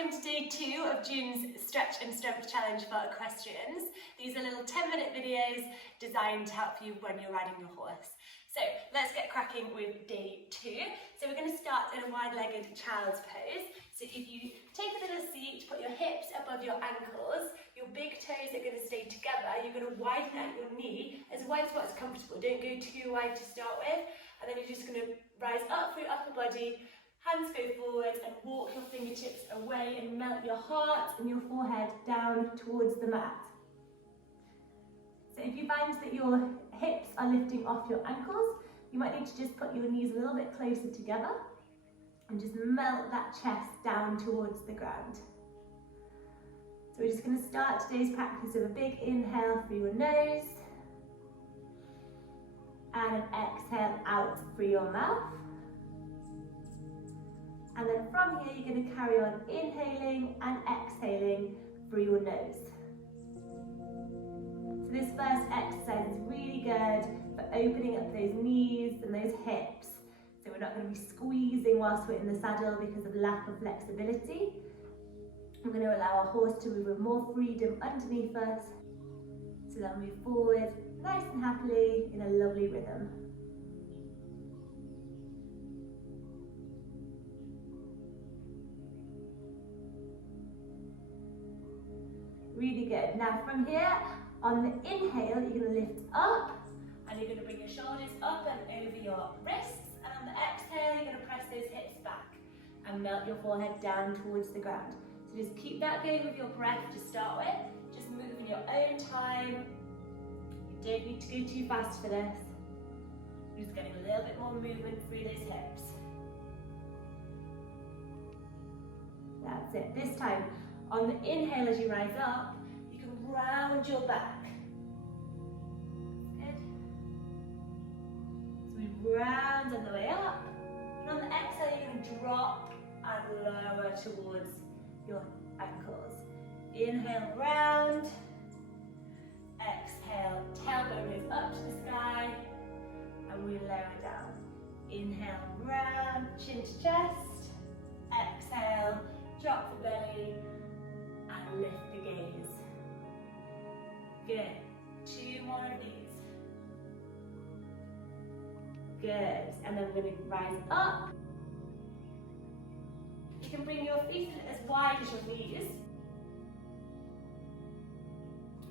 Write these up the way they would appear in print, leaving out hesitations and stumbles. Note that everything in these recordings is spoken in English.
welcome to day 2 of June's Stretch and Strength Challenge for Equestrians. These are little 10-minute videos designed to help you when you're riding your horse. So let's get cracking with day 2. So we're going to start in a wide-legged child's pose. So if you take a little seat, put your hips above your ankles, your big toes are going to stay together, you're going to widen out your knee as wide as what's comfortable. Don't go too wide to start with, and then you're just going to rise up through your upper body. Hands go forward and walk your fingertips away and melt your heart and your forehead down towards the mat. So if you find that your hips are lifting off your ankles, you might need to just put your knees a little bit closer together and just melt that chest down towards the ground. So we're just going to start today's practice with a big inhale through your nose and an exhale out through your mouth. And then from here, you're going to carry on inhaling and exhaling through your nose. So this first exercise is really good for opening up those knees and those hips. So we're not going to be squeezing whilst we're in the saddle because of lack of flexibility. We're going to allow our horse to move with more freedom underneath us. So they'll move forward nice and happily in a lovely rhythm. Really good. Now from here, on the inhale, you're going to lift up and you're going to bring your shoulders up and over your wrists. And on the exhale, you're going to press those hips back and melt your forehead down towards the ground. So just keep that going with your breath to start with. Just move in your own time. You don't need to go too fast for this. You're just getting a little bit more movement through those hips. That's it. This time, on the inhale as you rise up, you can round your back. Good. So we round on the way up. And on the exhale, you're going to drop and lower towards your ankles. Inhale, round. Exhale, tailbone goes up to the sky. And we lower down. Inhale, round, chin to chest. Exhale, drop the belly. And lift the gaze. Good. 2 more of these. Good. And then we're going to rise up. You can bring your feet as wide as your knees.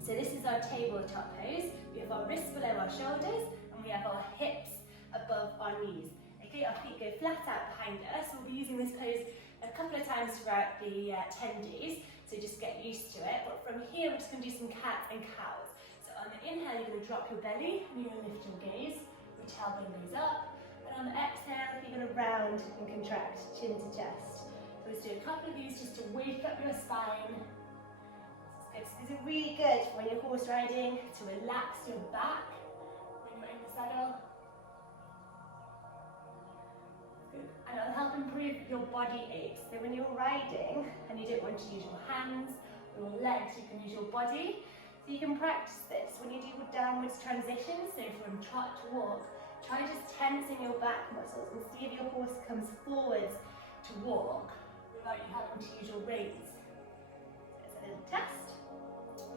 So this is our tabletop pose. We have our wrists below our shoulders and we have our hips above our knees. Okay, our feet go flat out behind us. We'll be using this pose a couple of times throughout the 10 days. So just get used to it. But from here, we're just going to do some cats and cows. So on the inhale, you're going to drop your belly and you're going to lift your gaze. Your tailbone goes up. And on the exhale, you're going to round and contract, chin to chest. So let's do a couple of these just to wake up your spine. This is good. So these are really good when you're horse riding to relax your back when you're in the saddle. And it'll help improve your body aches. So when you're riding and you don't want to use your hands or your legs, you can use your body. So you can practice this when you do downwards transitions. So from trot to walk, try just tensing your back muscles and see if your horse comes forwards to walk without you having to use your reins. So it's a little test.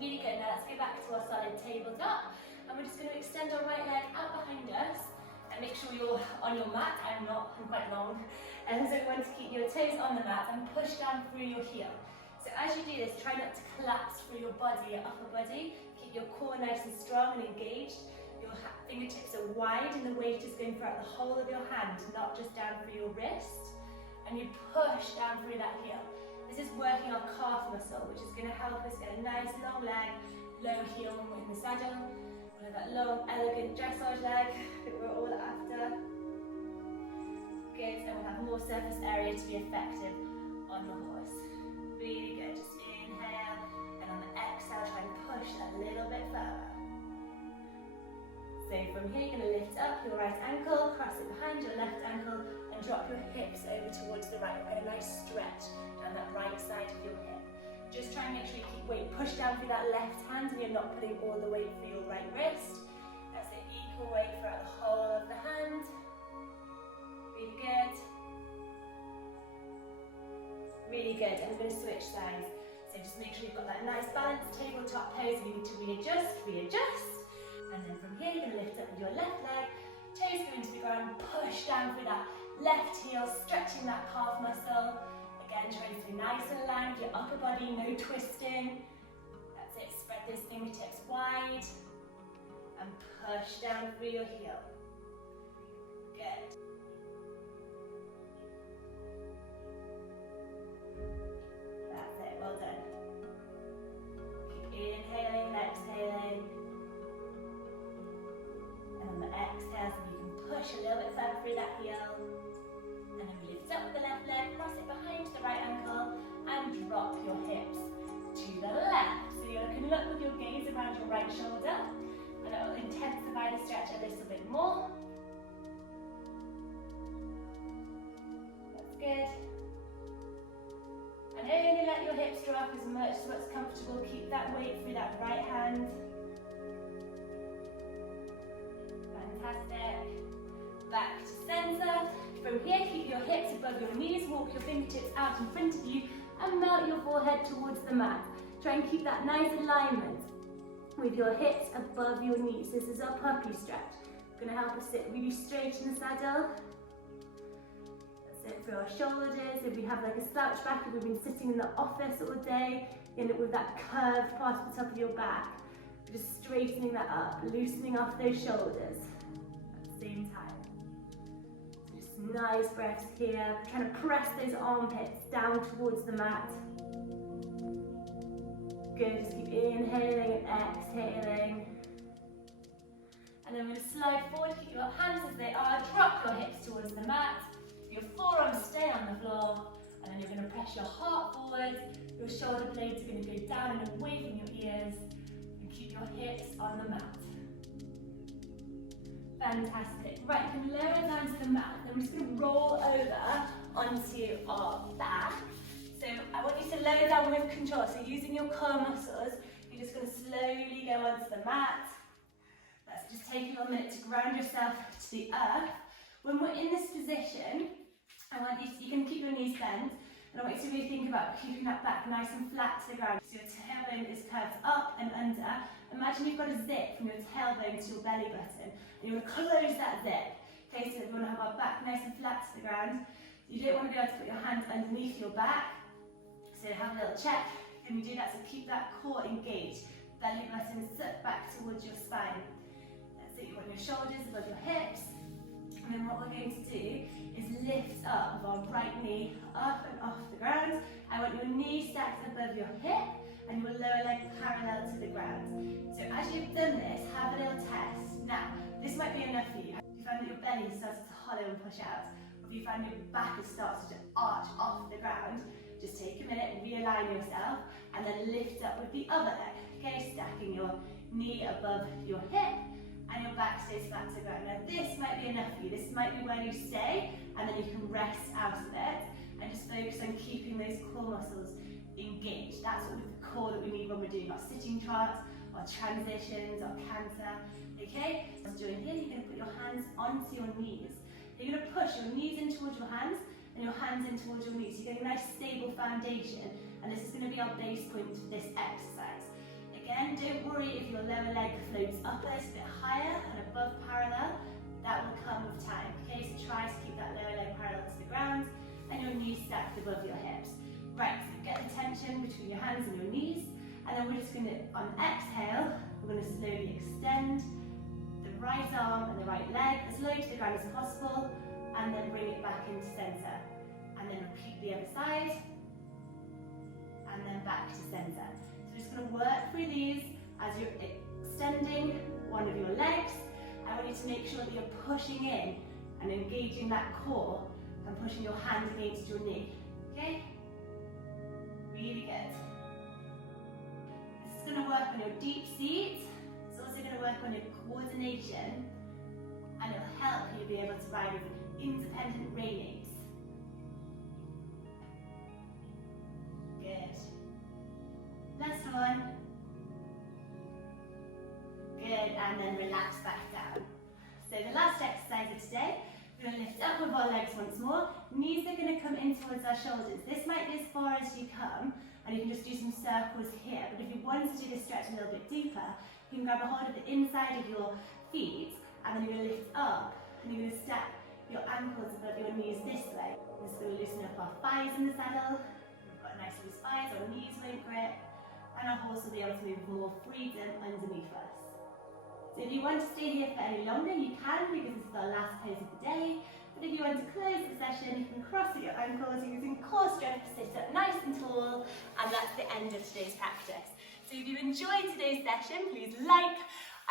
Really good. Now let's go back to our solid tabletop. And we're just going to extend our right leg out behind us. And make sure you're on your mat. I'm quite long. And so you want to keep your toes on the mat and push down through your heel. So as you do this, try not to collapse through your body, your upper body. Keep your core nice and strong and engaged. Your fingertips are wide and the weight is going throughout the whole of your hand, not just down through your wrist. And you push down through that heel. This is working our calf muscle, which is going to help us get a nice long leg, low heel when we're in the saddle. That long, elegant dressage leg that we're all after. Good, and we'll have more surface area to be effective on the horse. Really good, just inhale, and on the exhale, try and push that a little bit further. So from here, you're going to lift up your right ankle, cross it behind your left ankle, and drop your hips over towards the right. Get a nice stretch down that right side of your hip. Just try and make sure you keep weight pushed down through that left hand and you're not putting all the weight through your right wrist. That's an equal weight throughout the whole of the hand. Really good. Really good. And we're going to switch sides. So just make sure you've got that nice balanced tabletop pose. If you need to readjust, readjust. And then from here, you're going to lift up with your left leg, toes go into the ground, push down through that left heel, stretching that calf muscle. Again, trying to stay nice and aligned with your upper body, no twisting. That's it, spread those fingertips wide and push down through your heel. Good. That's it, well done. Keep inhaling and exhaling. And on the exhale, so you can push a little bit further through that heel. And then we lift up the left leg, cross it behind the right ankle, and drop your hips to the left. So you can look with your gaze around your right shoulder, and it will intensify the stretch a little bit more. That's good. And only let your hips drop as much as what's comfortable. Keep that weight through that right hand. Fantastic. Back to center. From here, keep your hips above your knees, walk your fingertips out in front of you, and melt your forehead towards the mat. Try and keep that nice alignment with your hips above your knees. This is our puppy stretch. It's going to help us sit really straight in the saddle. That's it for our shoulders. If we have like a slouch back, if we've been sitting in the office all day, end up with that curved part of the top of your back. Just straightening that up, loosening off those shoulders at the same time. So just nice breaths here, trying to press those armpits down towards the mat. Good, just keep inhaling and exhaling. And then we're going to slide forward, keep your hands as they are, drop your hips towards the mat, your forearms stay on the floor, and then you're going to press your heart forward, your shoulder blades are going to go down and away from your ears, and keep your hips on the mat. Fantastic. Right, you can lower down to the mat, then we're just going to roll over onto our back. So I want you to lower down with control. So using your core muscles, you're just going to slowly go onto the mat. Let's just take a little minute to ground yourself to the earth. When we're in this position, I want you can keep your knees bent, and I want you to really think about keeping that back nice and flat to the ground. So your tailbone is curved up and under. Imagine you've got a zip from your tailbone to your belly button, and you want to close that zip. Okay, so we want to have our back nice and flat to the ground. You don't want to be able to put your hands underneath your back. So have a little check. Can we do that? So keep that core engaged. Belly button set back towards your spine. That's it. You want your shoulders above your hips. And then what we're going to do is lift up with our right knee up and off the ground. I want your knee stacked above your hip and your lower leg parallel to the ground. So as you've done this, have a little test. Now, this might be enough for you. If you find that your belly has started to hollow and push out, or if you find your back has started to arch off the ground, just take a minute and realign yourself and then lift up with the other leg. Okay, stacking your knee above your hip and your back stays flat to the ground. Now this might be enough for you. This might be where you stay and then you can rest out of it and just focus on keeping those core muscles engaged. That's what the core that we need when we're doing our sitting charts, our transitions, our canter. Okay, so doing here, you're going to put your hands onto your knees. You're going to push your knees in towards your hands and your hands in towards your knees. You're getting a nice stable foundation, and this is going to be our base point for this exercise. Again, don't worry if your lower leg floats up a little bit higher and above parallel. That will come with time. Okay, so try to keep that lower leg parallel to the ground and your knees stacked above your hips. Right, so get the tension between your hands and your knees, and then we're just going to, on exhale, we're going to slowly extend the right arm and the right leg as low to the ground as possible, and then bring it back into center. And then repeat the other side, and then back to center. So we're just going to work through these as you're extending one of your legs. I want you to make sure that you're pushing in and engaging that core and pushing your hand against your knee. Okay? Really good. This is going to work on your deep seat. It's also going to work on your coordination, and it'll help you be able to ride with independent reins. Good. Last one. Good, and then relax back down. So the last exercise of today, we're going to lift up with our legs once more. Knees are going to come in towards our shoulders. This might be as far as you come, and you can just do some circles here. But if you want to do this stretch a little bit deeper, you can grab a hold of the inside of your feet, and then you're going to lift up, and you're going to step your ankles above your knees this way. This is going to loosen up our thighs in the saddle. We've got a nice loose thighs, our knees won't grip, and our horse will be able to move with more freedom underneath us. So if you want to stay here for any longer, you can, because this is our last pose of the day. But if you want to close the session, you can cross at your ankles using core strength, sit up nice and tall, and that's the end of today's practice. So if you enjoyed today's session, please like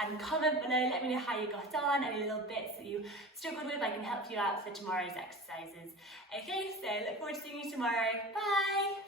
and comment below, let me know how you got on, any little bits that you struggled with, I can help you out for tomorrow's exercises. Okay, so look forward to seeing you tomorrow. Bye!